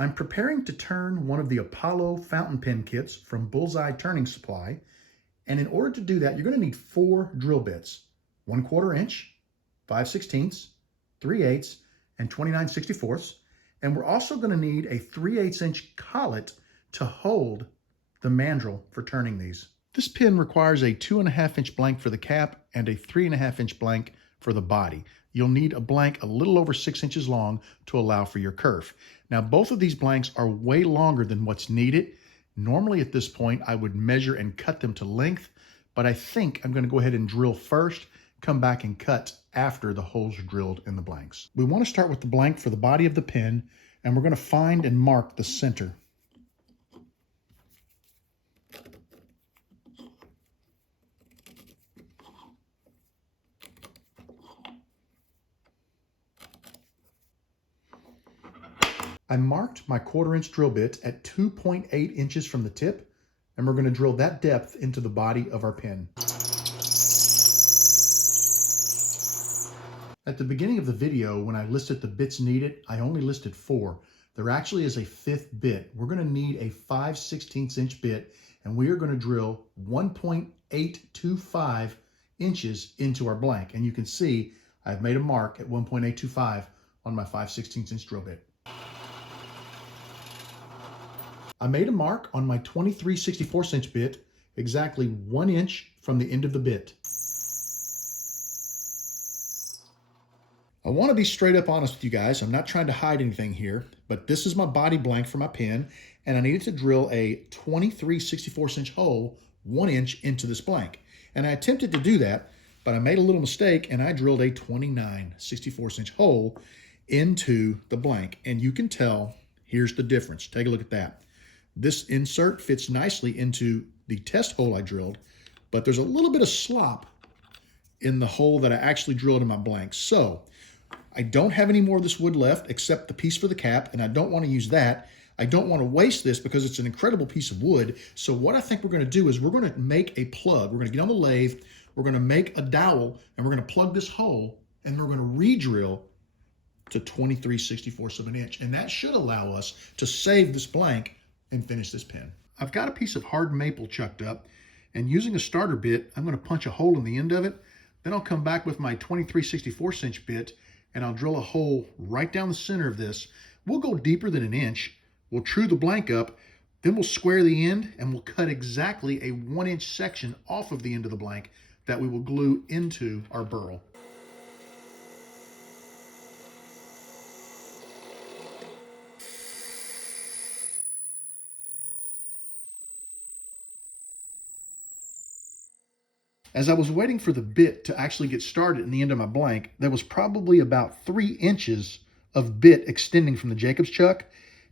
I'm preparing to turn one of the Apollo fountain pen kits from Bullseye Turning Supply. And in order to do that, you're going to need 4 drill bits, 1/4 inch, 5/16, 3/8, and 29/64. And we're also going to need a 3/8 inch collet to hold the mandrel for turning these. This pin requires a 2.5 inch blank for the cap and a 3.5 inch blank for the body. You'll need a blank a little over 6 inches long to allow for your kerf. Now, both of these blanks are way longer than what's needed. Normally at this point, I would measure and cut them to length, but I think I'm going to go ahead and drill first, come back and cut after the holes are drilled in the blanks. We want to start with the blank for the body of the pin, and we're going to find and mark the center. I marked my 1/4 inch drill bit at 2.8 inches from the tip, and we're going to drill that depth into the body of our pin. At the beginning of the video, when I listed the bits needed, I only listed 4. There actually is a 5th bit. We're going to need a 5/16 inch bit, and we are going to drill 1.825 inches into our blank. And you can see I've made a mark at 1.825 on my 5/16 inch drill bit. I made a mark on my 23/64 inch bit, exactly 1 inch from the end of the bit. I want to be straight up honest with you guys. I'm not trying to hide anything here, but this is my body blank for my pin, and I needed to drill a 23/64 inch hole 1 inch into this blank. And I attempted to do that, but I made a little mistake, and I drilled a 29/64 inch hole into the blank. And you can tell, here's the difference. Take a look at that. This insert fits nicely into the test hole I drilled, but there's a little bit of slop in the hole that I actually drilled in my blank. So I don't have any more of this wood left except the piece for the cap, and I don't want to use that. I don't want to waste this because it's an incredible piece of wood. So what I think we're going to do is we're going to make a plug. We're going to get on the lathe, we're going to make a dowel, and we're going to plug this hole, and we're going to re-drill to 23/64 of an inch. And that should allow us to save this blank and finish this pin. I've got a piece of hard maple chucked up, and using a starter bit, I'm going to punch a hole in the end of it. Then I'll come back with my 23/64 inch bit, and I'll drill a hole right down the center of this. We'll go deeper than 1 inch. We'll true the blank up, then we'll square the end, and we'll cut exactly a 1 inch section off of the end of the blank that we will glue into our burl. As I was waiting for the bit to actually get started in the end of my blank, there was probably about 3 inches of bit extending from the Jacobs chuck,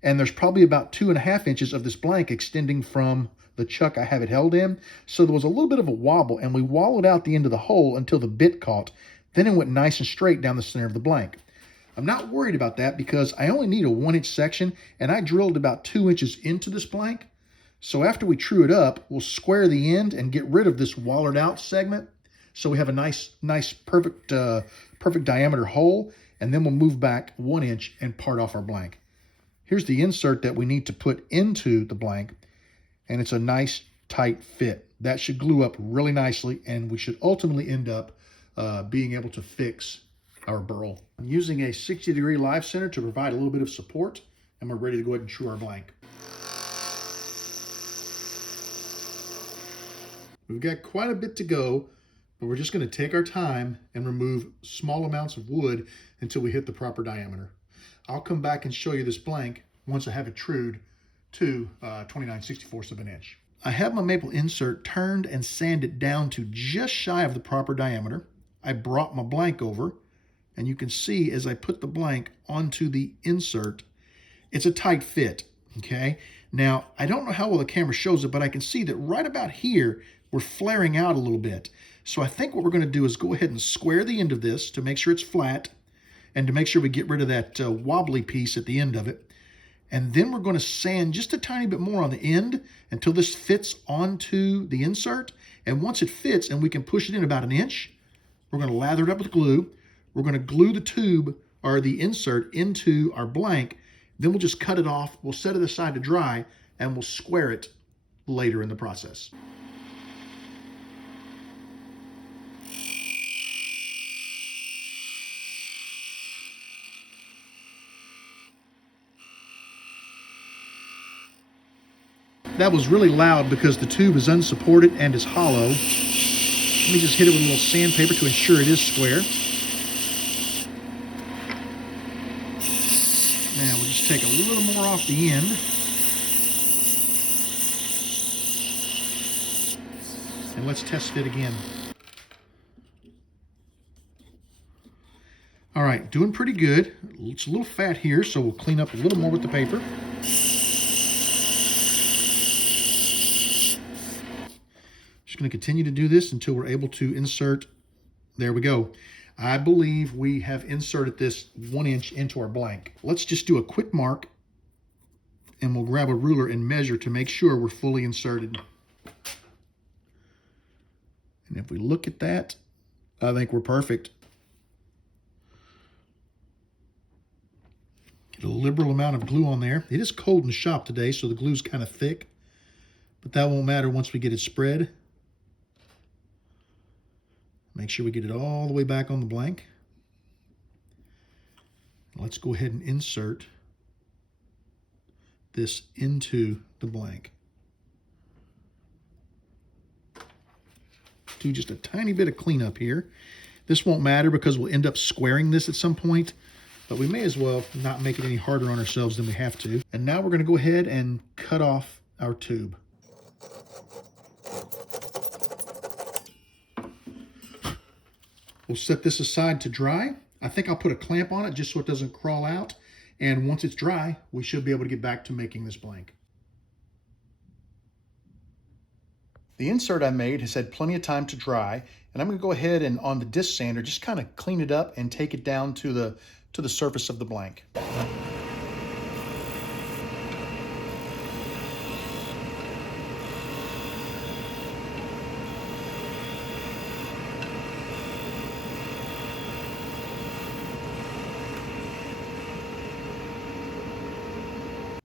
and there's probably about 2.5 inches of this blank extending from the chuck I have it held in. So there was a little bit of a wobble, and we wallowed out the end of the hole until the bit caught. Then it went nice and straight down the center of the blank. I'm not worried about that because I only need a 1 inch section, and I drilled about 2 inches into this blank. So after we true it up, we'll square the end and get rid of this wallered out segment. So we have a nice, perfect diameter hole, and then we'll move back 1 inch and part off our blank. Here's the insert that we need to put into the blank, and it's a nice tight fit. That should glue up really nicely, and we should ultimately end up being able to fix our burl. I'm using a 60-degree live center to provide a little bit of support, and we're ready to go ahead and true our blank. We've got quite a bit to go, but we're just going to take our time and remove small amounts of wood until we hit the proper diameter. I'll come back and show you this blank once I have it trued to 29/64 of an inch. I have my maple insert turned and sanded down to just shy of the proper diameter. I brought my blank over, and you can see as I put the blank onto the insert, it's a tight fit, okay? Now, I don't know how well the camera shows it, but I can see that right about here, we're flaring out a little bit. So I think what we're going to do is go ahead and square the end of this to make sure it's flat and to make sure we get rid of that wobbly piece at the end of it. And then we're going to sand just a tiny bit more on the end until this fits onto the insert. And once it fits and we can push it in about 1 inch, we're going to lather it up with glue. We're going to glue the tube or the insert into our blank, Then we'll just cut it off, we'll set it aside to dry, and we'll square it later in the process. That was really loud because the tube is unsupported and is hollow. Let me just hit it with a little sandpaper to ensure it is square. Now we'll just take a little more off the end. And let's test fit again. All right, doing pretty good. It's a little fat here, so we'll clean up a little more with the paper. Just going to continue to do this until we're able to insert. There we go. I believe we have inserted this 1 inch into our blank. Let's just do a quick mark, and we'll grab a ruler and measure to make sure we're fully inserted. And if we look at that, I think we're perfect. Get a liberal amount of glue on there. It is cold in the shop today, so the glue's kind of thick, but that won't matter once we get it spread. Make sure we get it all the way back on the blank. Let's go ahead and insert this into the blank. Do just a tiny bit of cleanup here. This won't matter because we'll end up squaring this at some point, but we may as well not make it any harder on ourselves than we have to. And now we're going to go ahead and cut off our tube. We'll set this aside to dry. I think I'll put a clamp on it just so it doesn't crawl out. And once it's dry, we should be able to get back to making this blank. The insert I made has had plenty of time to dry, and I'm going to go ahead and on the disc sander just kind of clean it up and take it down to the surface of the blank.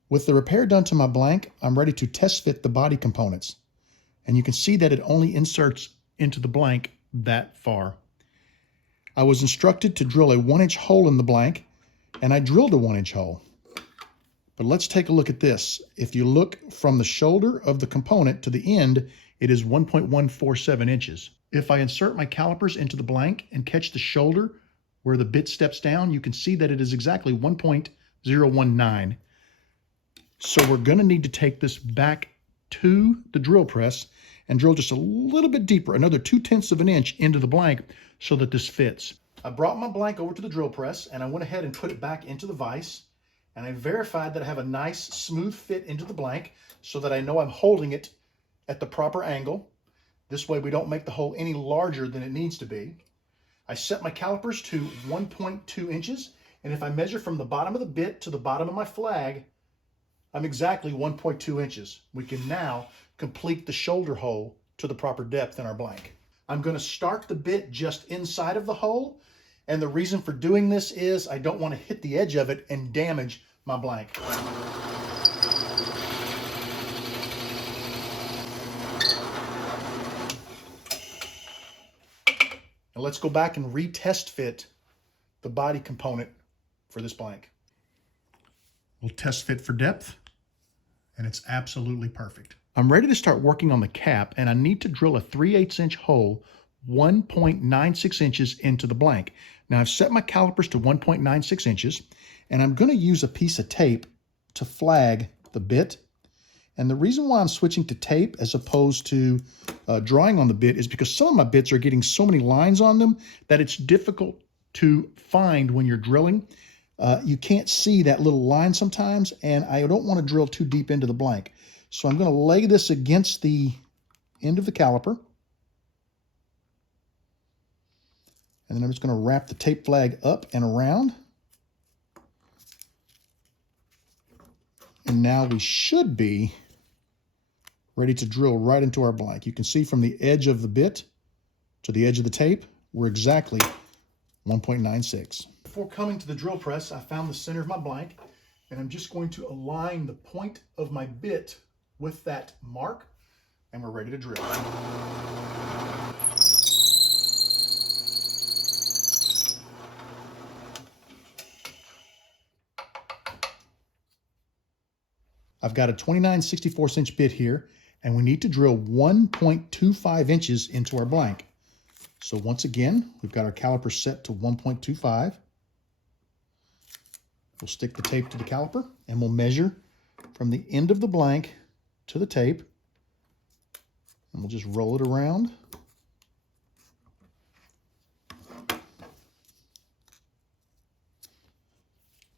With the repair done to my blank, I'm ready to test fit the body components. And you can see that it only inserts into the blank that far. I was instructed to drill a 1 inch hole in the blank, and I drilled a 1 inch hole. But let's take a look at this. If you look from the shoulder of the component to the end, it is 1.147 inches. If I insert my calipers into the blank and catch the shoulder where the bit steps down, you can see that it is exactly 1.019. So we're going to need to take this back to the drill press and drill just a little bit deeper, another 2/10 of an inch into the blank so that this fits. I brought my blank over to the drill press and I went ahead and put it back into the vise, and I verified that I have a nice smooth fit into the blank so that I know I'm holding it at the proper angle. This way we don't make the hole any larger than it needs to be. I set my calipers to 1.2 inches, and if I measure from the bottom of the bit to the bottom of my flag, I'm exactly 1.2 inches. We can now complete the shoulder hole to the proper depth in our blank. I'm going to start the bit just inside of the hole, and the reason for doing this is I don't want to hit the edge of it and damage my blank. Now let's go back and retest fit the body component for this blank. We'll test fit for depth, and it's absolutely perfect. I'm ready to start working on the cap, and I need to drill a 3/8 inch hole 1.96 inches into the blank. Now I've set my calipers to 1.96 inches, and I'm going to use a piece of tape to flag the bit. And the reason why I'm switching to tape as opposed to drawing on the bit is because some of my bits are getting so many lines on them that it's difficult to find when you're drilling. You can't see that little line sometimes, and I don't want to drill too deep into the blank. So I'm going to lay this against the end of the caliper. And then I'm just going to wrap the tape flag up and around. And now we should be ready to drill right into our blank. You can see from the edge of the bit to the edge of the tape, we're exactly 1.96. Before coming to the drill press, I found the center of my blank, And I'm just going to align the point of my bit with that mark, and we're ready to drill. I've got a 29/64" bit here, and we need to drill 1.25 inches into our blank. So once again, we've got our caliper set to 1.25. We'll stick the tape to the caliper, and we'll measure from the end of the blank to the tape, and we'll just roll it around.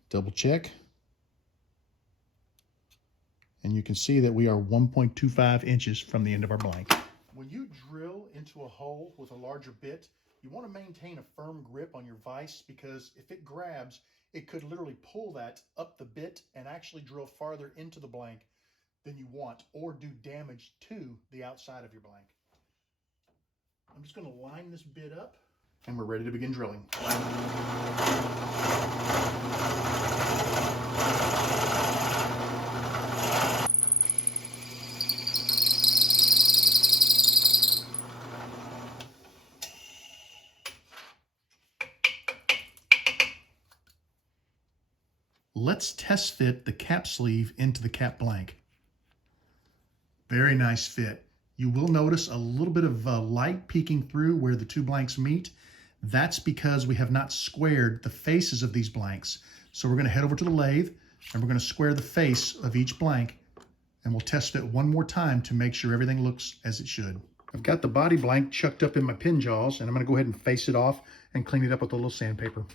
Double check. And you can see that we are 1.25 inches from the end of our blank. When you drill into a hole with a larger bit, you want to maintain a firm grip on your vise, because if it grabs, it could literally pull that up the bit and actually drill farther into the blank than you want, or do damage to the outside of your blank. I'm just going to line this bit up, and we're ready to begin drilling. Let's test fit the cap sleeve into the cap blank. Very nice fit. You will notice a little bit of light peeking through where the two blanks meet. That's because we have not squared the faces of these blanks. So we're going to head over to the lathe, and we're going to square the face of each blank, and we'll test fit one more time to make sure everything looks as it should. I've got the body blank chucked up in my pin jaws, and I'm going to go ahead and face it off and clean it up with a little sandpaper.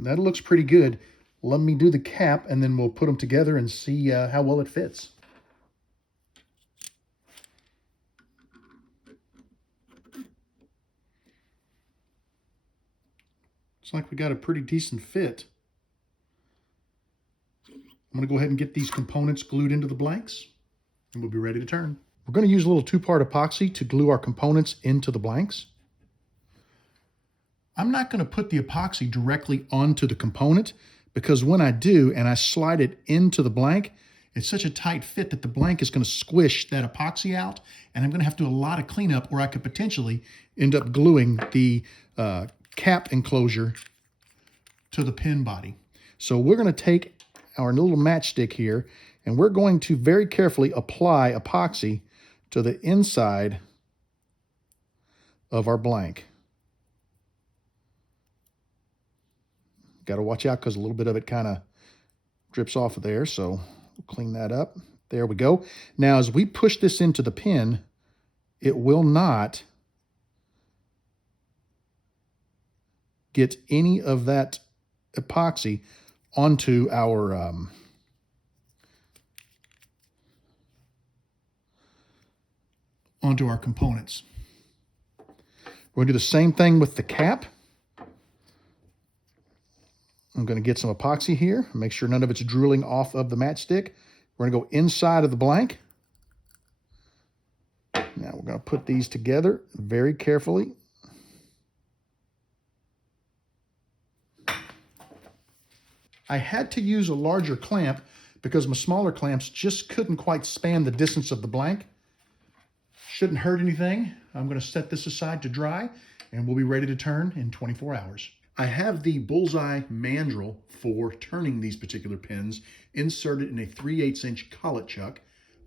That looks pretty good. Let me do the cap, and then we'll put them together and see how well it fits. Looks like we got a pretty decent fit. I'm going to go ahead and get these components glued into the blanks, and we'll be ready to turn. We're going to use a little 2-part epoxy to glue our components into the blanks. I'm not going to put the epoxy directly onto the component, because when I do and I slide it into the blank, it's such a tight fit that the blank is going to squish that epoxy out, and I'm going to have to do a lot of cleanup, or I could potentially end up gluing the cap enclosure to the pin body. So we're going to take our little matchstick here, and we're going to very carefully apply epoxy to the inside of our blank. Got to watch out because a little bit of it kind of drips off of there, so we'll clean that up. There we go. Now, as we push this into the pin, it will not get any of that epoxy onto our components. We're going to do the same thing with the cap. I'm going to get some epoxy here, make sure none of it's drooling off of the matchstick. We're going to go inside of the blank. Now we're going to put these together very carefully. I had to use a larger clamp because my smaller clamps just couldn't quite span the distance of the blank. Shouldn't hurt anything. I'm going to set this aside to dry, and we'll be ready to turn in 24 hours. I have the bullseye mandrel for turning these particular pins inserted in a 3/8 inch collet chuck.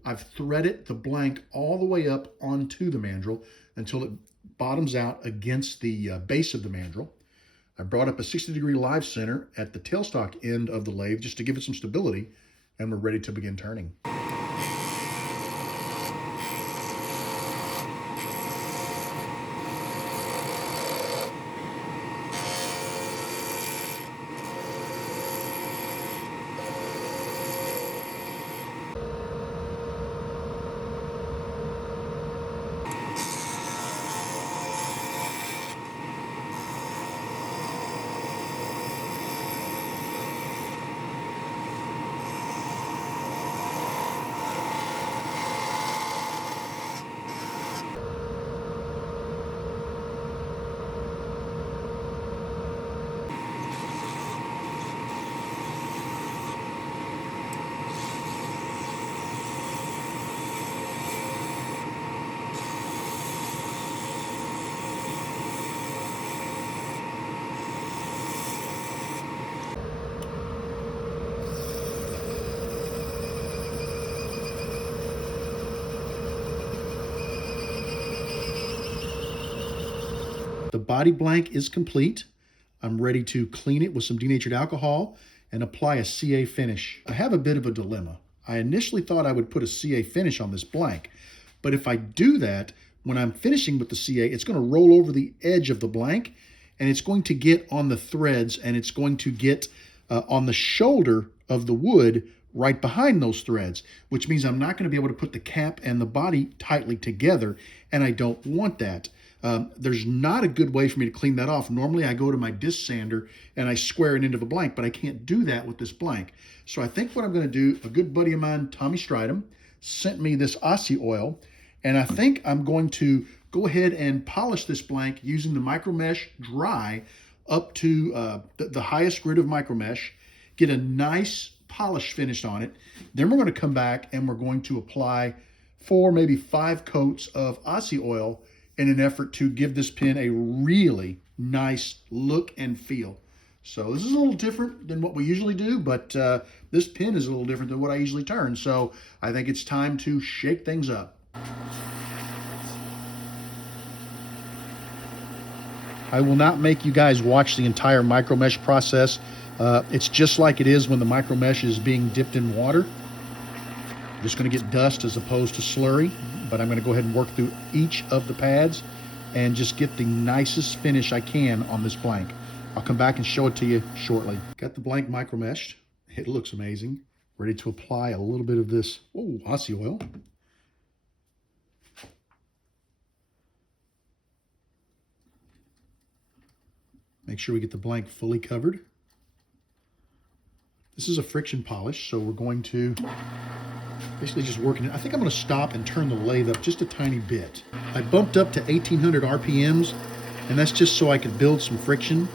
I've threaded the blank all the way up onto the mandrel until it bottoms out against the base of the mandrel. I brought up a 60-degree live center at the tailstock end of the lathe just to give it some stability, and we're ready to begin turning. body blank is complete. I'm ready to clean it with some denatured alcohol and apply a CA finish. I have a bit of a dilemma. I initially thought I would put a CA finish on this blank, but if I do that, when I'm finishing with the CA, it's going to roll over the edge of the blank, and it's going to get on the threads, and it's going to get on the shoulder of the wood right behind those threads, which means I'm not going to be able to put the cap and the body tightly together, and I don't want that. There's not a good way for me to clean that off. Normally I go to my disc sander and I square it into the blank, but I can't do that with this blank. So I think what I'm going to do, a good buddy of mine, Tommy Stridham, sent me this Aussie oil, and I think I'm going to go ahead and polish this blank using the micro mesh dry up to the highest grit of micro mesh, get a nice polish finish on it. Then we're going to come back and we're going to apply 4, maybe 5 coats of Aussie oil in an effort to give this pin a really nice look and feel. So this is a little different than what we usually do, but this pin is a little different than what I usually turn. So I think it's time to shake things up. I will not make you guys watch the entire micro mesh process. It's just like it is when the micro mesh is being dipped in water. I'm just going to get dust as opposed to slurry, but I'm going to go ahead and work through each of the pads and just get the nicest finish I can on this blank. I'll come back and show it to you shortly. Got the blank micro meshed. It looks amazing. Ready to apply a little bit of this Aussie oil. Make sure we get the blank fully covered. This is a friction polish, so we're going to basically just working it. I think I'm going to stop and turn the lathe up just a tiny bit. I bumped up to 1800 RPMs, and that's just so I could build some friction.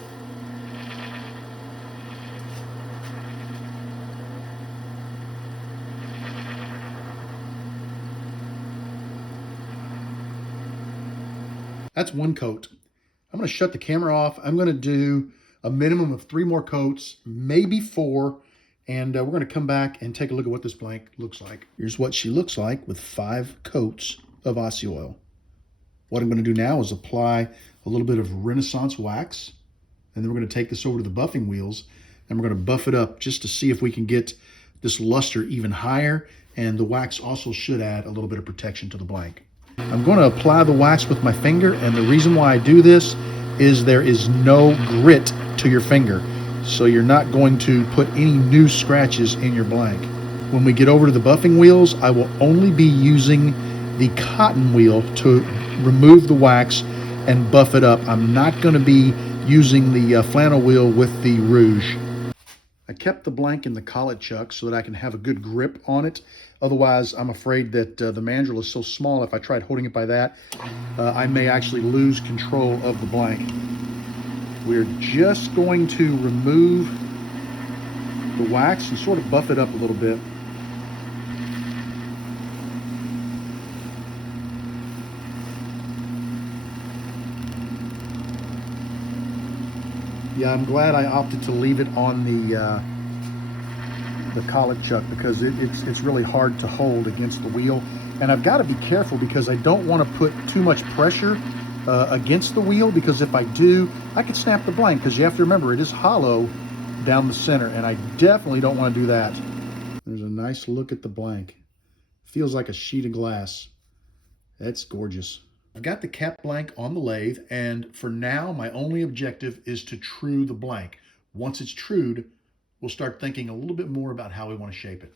That's 1 coat. I'm going to shut the camera off. I'm going to do a minimum of 3 more coats, maybe 4, and we're going to come back and take a look at what this blank looks like. Here's what she looks like with 5 coats of Aussie oil. What I'm going to do now is apply a little bit of Renaissance wax, and then we're going to take this over to the buffing wheels, and we're going to buff it up just to see if we can get this luster even higher, and the wax also should add a little bit of protection to the blank. I'm going to apply the wax with my finger, and the reason why I do this is there is no grit to your finger, so you're not going to put any new scratches in your blank. When we get over to the buffing wheels, I will only be using the cotton wheel to remove the wax and buff it up. I'm not going to be using the flannel wheel with the rouge. I kept the blank in the collet chuck so that I can have a good grip on it. Otherwise, I'm afraid that the mandrel is so small, if I tried holding it by that, I may actually lose control of the blank. We're just going to remove the wax and sort of buff it up a little bit. Yeah, I'm glad I opted to leave it on the collet chuck because it's really hard to hold against the wheel. And I've got to be careful because I don't want to put too much pressure against the wheel, because if I do, I could snap the blank, because you have to remember it is hollow down the center, and I definitely don't want to do that. There's a nice look at the blank. Feels like a sheet of glass. That's gorgeous. I've got the cap blank on the lathe, and for now, my only objective is to true the blank. Once it's trued, we'll start thinking a little bit more about how we want to shape it.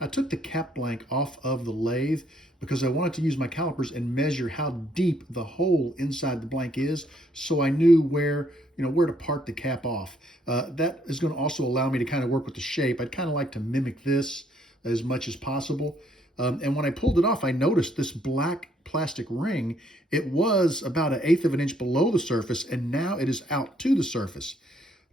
I took the cap blank off of the lathe because I wanted to use my calipers and measure how deep the hole inside the blank is, so I knew where to part the cap off. That is going to also allow me to kind of work with the shape. I'd kind of like to mimic this as much as possible. And when I pulled it off, I noticed this black plastic ring, it was about 1/8 of an inch below the surface, and now it is out to the surface.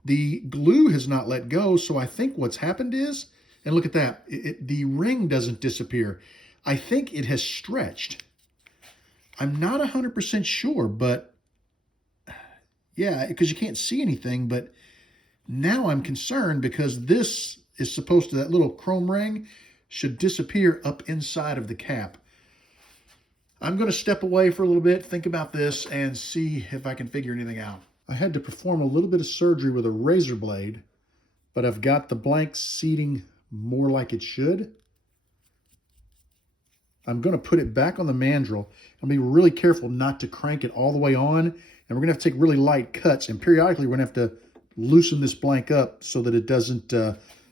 The glue has not let go, so I think what's happened is, and look at that, the ring doesn't disappear. I think it has stretched. I'm not 100% sure, but yeah, because you can't see anything, but now I'm concerned because this is supposed to, that little chrome ring should disappear up inside of the cap. I'm going to step away for a little bit, think about this, and see if I can figure anything out. I had to perform a little bit of surgery with a razor blade, but I've got the blank seating more like it should. I'm going to put it back on the mandrel and be really careful not to crank it all the way on. And we're going to have to take really light cuts. And periodically, we're going to have to loosen this blank up so that it doesn't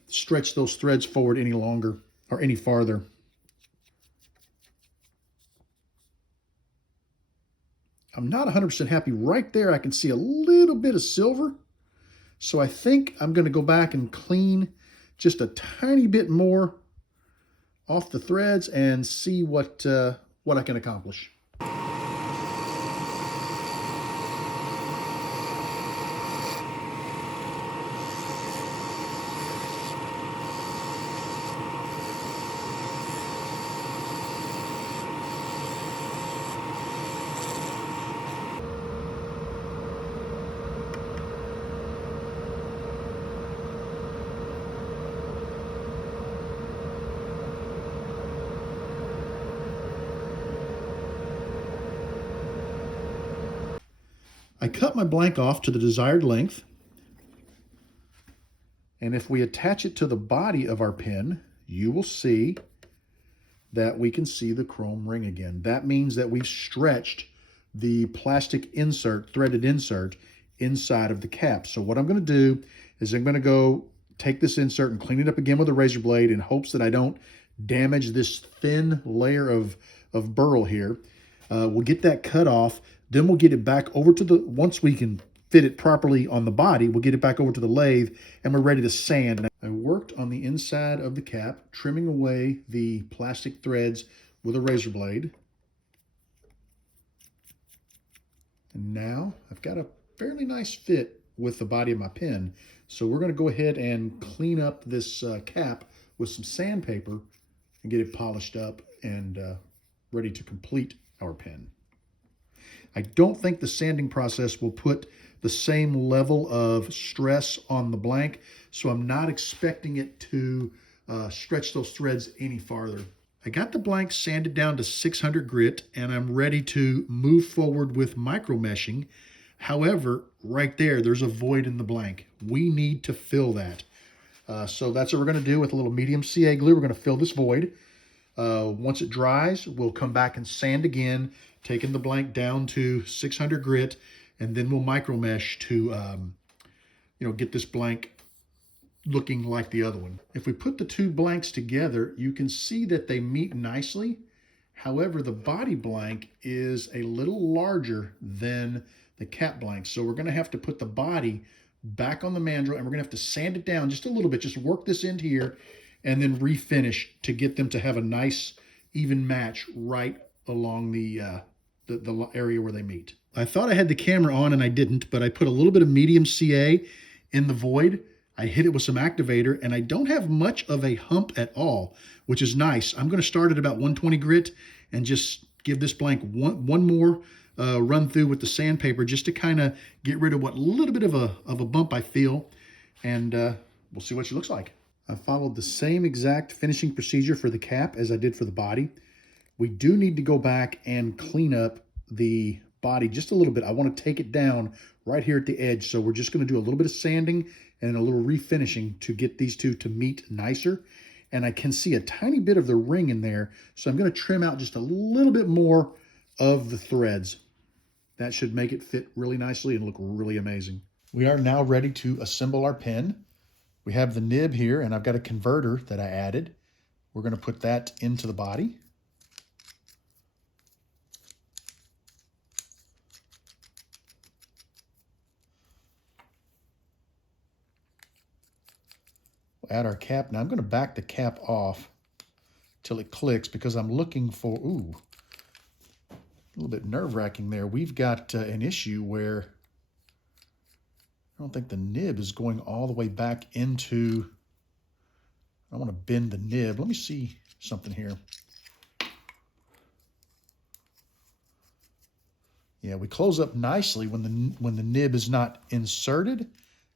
stretch those threads forward any longer or any farther. I'm not 100% happy. Right there, I can see a little bit of silver. So I think I'm going to go back and clean just a tiny bit more off the threads and see what I can accomplish. I cut my blank off to the desired length, and if we attach it to the body of our pin, you will see that we can see the chrome ring again. That means that we've stretched the plastic insert, threaded insert, inside of the cap. So what I'm going to do is I'm going to go take this insert and clean it up again with a razor blade in hopes that I don't damage this thin layer of burl here. We'll get that cut off. Then we'll get it back over to the, once we can fit it properly on the body, we'll get it back over to the lathe and we're ready to sand. I worked on the inside of the cap, trimming away the plastic threads with a razor blade. And now I've got a fairly nice fit with the body of my pen. So we're going to go ahead and clean up this cap with some sandpaper and get it polished up and ready to complete our pen. I don't think the sanding process will put the same level of stress on the blank, so I'm not expecting it to stretch those threads any farther. I got the blank sanded down to 600 grit, and I'm ready to move forward with micro meshing. However, right there's a void in the blank. We need to fill that. So that's what we're going to do with a little medium CA glue. We're going to fill this void. Once it dries, we'll come back and sand again, taking the blank down to 600 grit, and then we'll micro mesh to, get this blank looking like the other one. If we put the two blanks together, you can see that they meet nicely. However, the body blank is a little larger than the cap blank. So we're going to have to put the body back on the mandrel, and we're going to have to sand it down just a little bit, just work this end here, and then refinish to get them to have a nice even match right along the area where they meet. I thought I had the camera on and I didn't, but I put a little bit of medium CA in the void. I hit it with some activator, and I don't have much of a hump at all, which is nice. I'm going to start at about 120 grit and just give this blank one more run through with the sandpaper just to kind of get rid of what little bit of a bump I feel, and we'll see what she looks like. I followed the same exact finishing procedure for the cap as I did for the body. We do need to go back and clean up the body just a little bit. I want to take it down right here at the edge. So we're just going to do a little bit of sanding and a little refinishing to get these two to meet nicer. And I can see a tiny bit of the ring in there. So I'm going to trim out just a little bit more of the threads. That should make it fit really nicely and look really amazing. We are now ready to assemble our pen. We have the nib here, and I've got a converter that I added. We're going to put that into the body. We'll add our cap. Now I'm going to back the cap off till it clicks because I'm looking for, little bit nerve-wracking there. We've got an issue where I don't think the nib is going all the way back into, I want to bend the nib. Let me see something here. Yeah, we close up nicely when the nib is not inserted,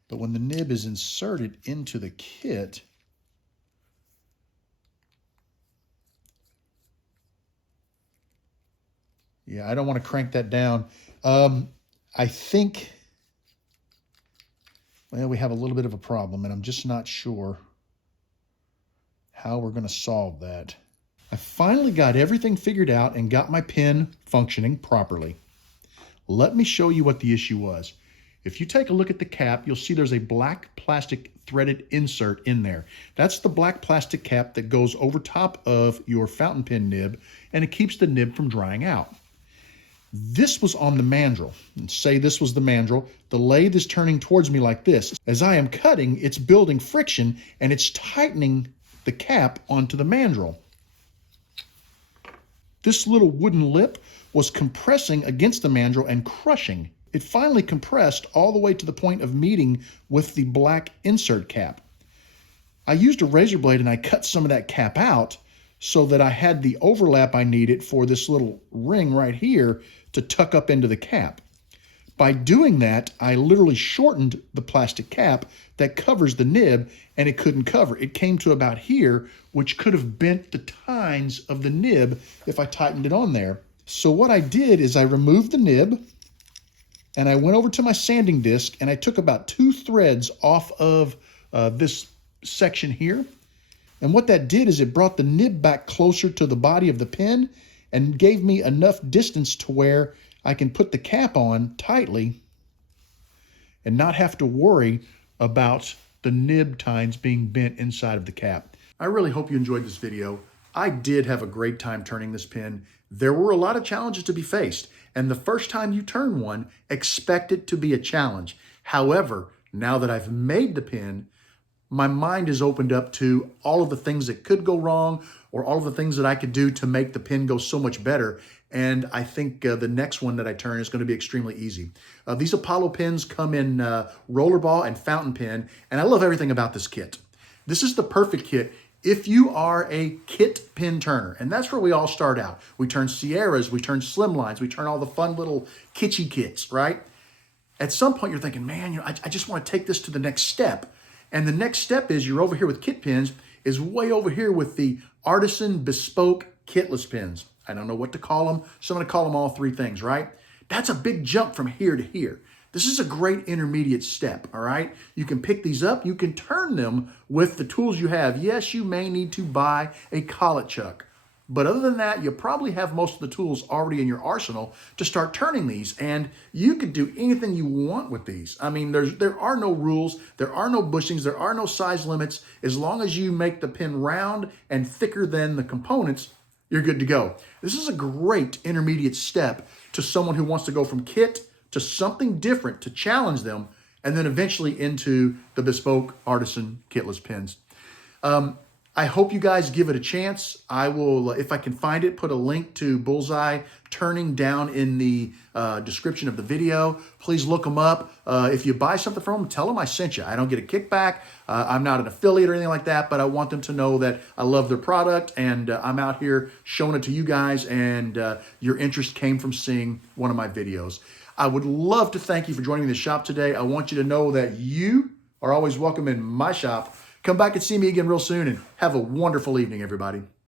but when the nib is inserted into the kit, yeah, I don't want to crank that down. I think, well, we have a little bit of a problem, and I'm just not sure how we're going to solve that. I finally got everything figured out and got my pin functioning properly. Let me show you what the issue was. If you take a look at the cap, you'll see there's a black plastic threaded insert in there. That's the black plastic cap that goes over top of your fountain pen nib, and it keeps the nib from drying out. This was on the mandrel. And say this was the mandrel. The lathe is turning towards me like this. As I am cutting, it's building friction and it's tightening the cap onto the mandrel. This little wooden lip was compressing against the mandrel and crushing. It finally compressed all the way to the point of meeting with the black insert cap. I used a razor blade and I cut some of that cap out so that I had the overlap I needed for this little ring right here to tuck up into the cap. By doing that, I literally shortened the plastic cap that covers the nib, and it couldn't cover. It came to about here, which could have bent the tines of the nib if I tightened it on there. So what I did is I removed the nib, and I went over to my sanding disc, and I took about 2 threads off of this section here. And what that did is it brought the nib back closer to the body of the pen and gave me enough distance to where I can put the cap on tightly and not have to worry about the nib tines being bent inside of the cap. I really hope you enjoyed this video. I did have a great time turning this pen. There were a lot of challenges to be faced, and the first time you turn one, expect it to be a challenge. However, now that I've made the pen, my mind is opened up to all of the things that could go wrong or all of the things that I could do to make the pen go so much better. And I think the next one that I turn is going to be extremely easy. These Apollo pens come in rollerball and fountain pen, and I love everything about this kit. This is the perfect kit if you are a kit pen turner, and that's where we all start out. We turn Sierras, we turn Slimlines, we turn all the fun little kitschy kits, right? At some point you're thinking, man, I just want to take this to the next step. And the next step is you're over here with kit pens, is way over here with the artisan bespoke kitless pens. I don't know what to call them, so I'm going to call them all 3 things, right? That's a big jump from here to here. This is a great intermediate step, all right? You can pick these up. You can turn them with the tools you have. Yes, you may need to buy a collet chuck. But other than that, you probably have most of the tools already in your arsenal to start turning these. And you could do anything you want with these. I mean, there are no rules. There are no bushings. There are no size limits. As long as you make the pen round and thicker than the components, you're good to go. This is a great intermediate step to someone who wants to go from kit to something different to challenge them, and then eventually into the bespoke artisan kitless pens. I hope you guys give it a chance. I will, if I can find it, put a link to Bullseye Turning down in the description of the video. Please look them up. If you buy something from them, tell them I sent you. I don't get a kickback. I'm not an affiliate or anything like that, but I want them to know that I love their product, and I'm out here showing it to you guys, and your interest came from seeing one of my videos. I would love to thank you for joining the shop today. I want you to know that you are always welcome in my shop. Come back and see me again real soon, and have a wonderful evening, everybody.